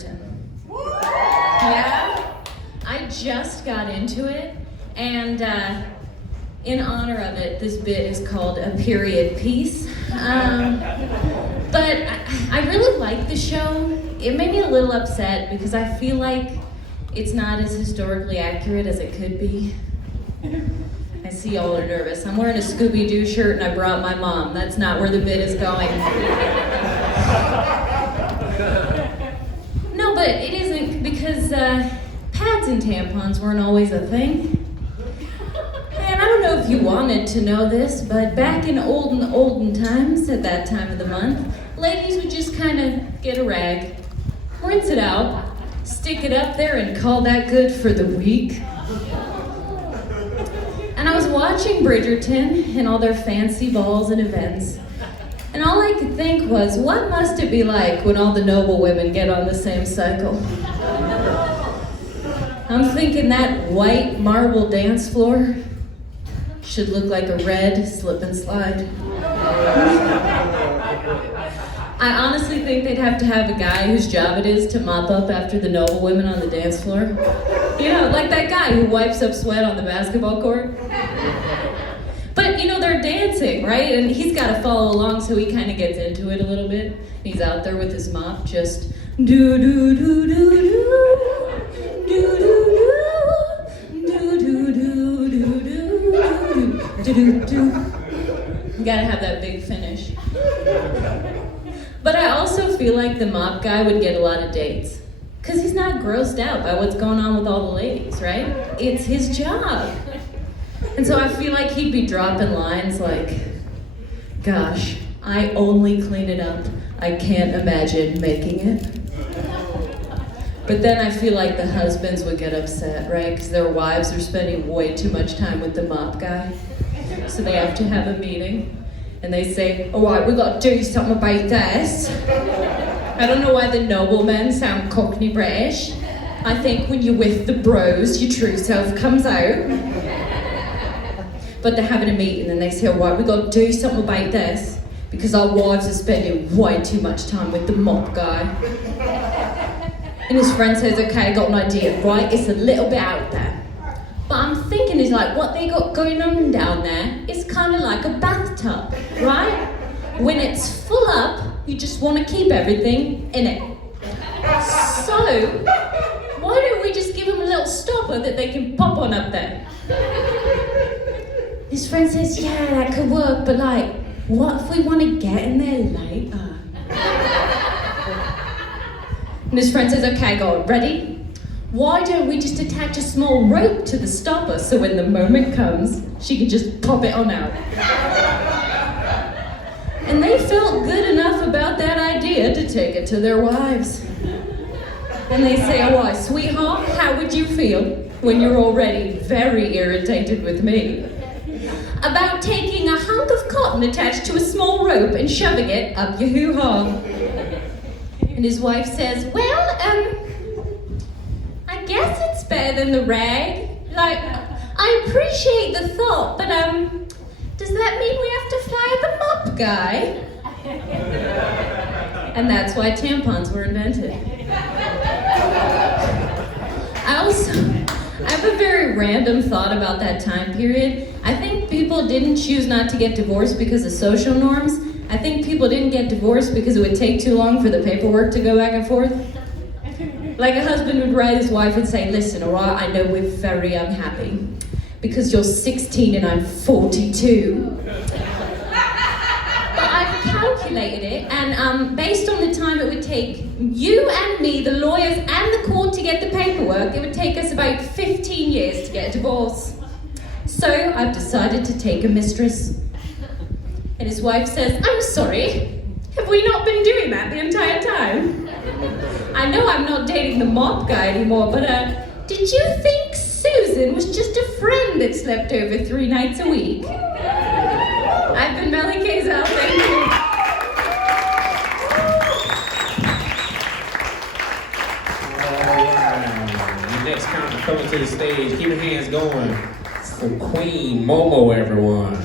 Bridgerton. Yeah? I just got into it, and in honor of it, this bit is called A Period Piece. But I really like the show. It made me a little upset because I feel like it's not as historically accurate as it could be. I see y'all are nervous. I'm wearing a Scooby-Doo shirt and I brought my mom. That's not where the bit is going. No, but it isn't because pads and tampons weren't always a thing. And I don't know if you wanted to know this, but back in olden times, at that time of the month, ladies would just kind of get a rag, rinse it out, stick it up there, and call that good for the week. And I was watching Bridgerton and all their fancy balls and events, and all I could think was, what must it be like when all the noble women get on the same cycle? I'm thinking that white marble dance floor should look like a red slip and slide. I honestly think they'd have to have a guy whose job it is to mop up after the noble women on the dance floor. You know, like that guy who wipes up sweat on the basketball court. But, you know, they're dancing, right? And he's got to follow along, so he kind of gets into it a little bit. He's out there with his mop, just do-do-do-do-do, do-do-do, do-do-do-do-do, do-do-do. You gotta have that big finish. But I also feel like the mop guy would get a lot of dates. Because he's not grossed out by what's going on with all the ladies, right? It's his job. And so I feel like he'd be dropping lines like, gosh, I only clean it up. I can't imagine making it. But then I feel like the husbands would get upset, right? Because their wives are spending way too much time with the mop guy. So they have to have a meeting. And they say, all right, we've got to do something about this. I don't know why the noblemen sound Cockney British. I think when you're with the bros, your true self comes out. But they're having a meeting and they say, all right, we've got to do something about this because our wives are spending way too much time with the mop guy. And his friend says, okay, I got an idea, right? It's a little bit out there. But I'm thinking is like what they got going on down there is kind of like a bathtub, right? When it's full up, you just want to keep everything in it. So, why don't we just give them a little stopper that they can pop on up there? His friend says, yeah, that could work, but like, what if we want to get in there later? And his friend says, okay, go on, ready? Why don't we just attach a small rope to the stopper so when the moment comes, she can just pop it on out? And they felt good enough about that idea to take it to their wives. And they say, all right, sweetheart, how would you feel when you're already very irritated with me about taking a hunk of cotton attached to a small rope and shoving it up your hoo-ha? And his wife says, well, I guess it's better than the rag. Like, I appreciate the thought, but does that mean we have to fly the mop guy? And that's why tampons were invented. I have a very random thought about that time period. I think people didn't choose not to get divorced because of social norms. I think people didn't get divorced because it would take too long for the paperwork to go back and forth. Like a husband would write his wife and say, listen, all right, I know we're very unhappy because you're 16 and I'm 42. But I've calculated it, and based on the time it would take you and me, the lawyers and the court to get the paperwork, it would take us about 15 years to get a divorce. So I've decided to take a mistress. And his wife says, I'm sorry, have we not been doing that the entire time? I know I'm not dating the mop guy anymore, but did you think Susan was just a friend that slept over 3 nights a week? I've been Melly Kazel, thank you. Your next comic coming to the stage. Keep your hands going for Queen Momo, everyone.